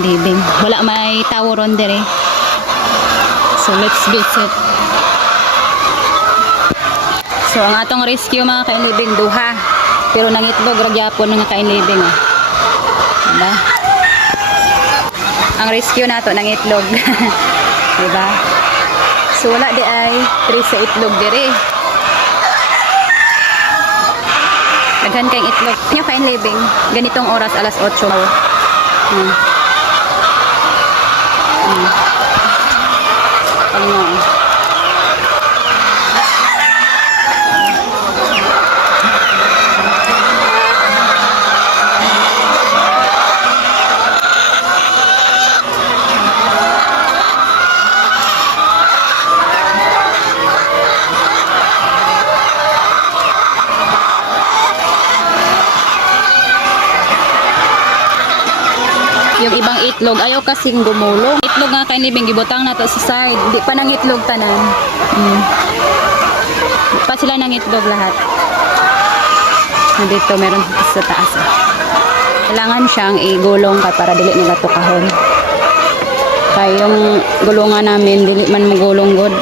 living. Wala may tower on there eh. So let's visit. So ang atong rescue mga kainlibing duha. Pero nangitlog ragyapon mga kainlibing oh. Diba? Ang rescue nato nangitlog. Diba? So wala di ay 3 sa itlog dire. Daghan kayong itlog. Nyo kainlibing. Ganitong oras alas 8. Ano yung ibang itlog ayaw kasing gumulong. Itlog nga kainlibing gibutang nato sa side. Di pa nang itlog tanan. Di pa sila nang itlog lahat. Dito meron sa taas. Kailangan siyang igulong para dili nila tukahon. Kaya yung gulungan namin dili man magulong god.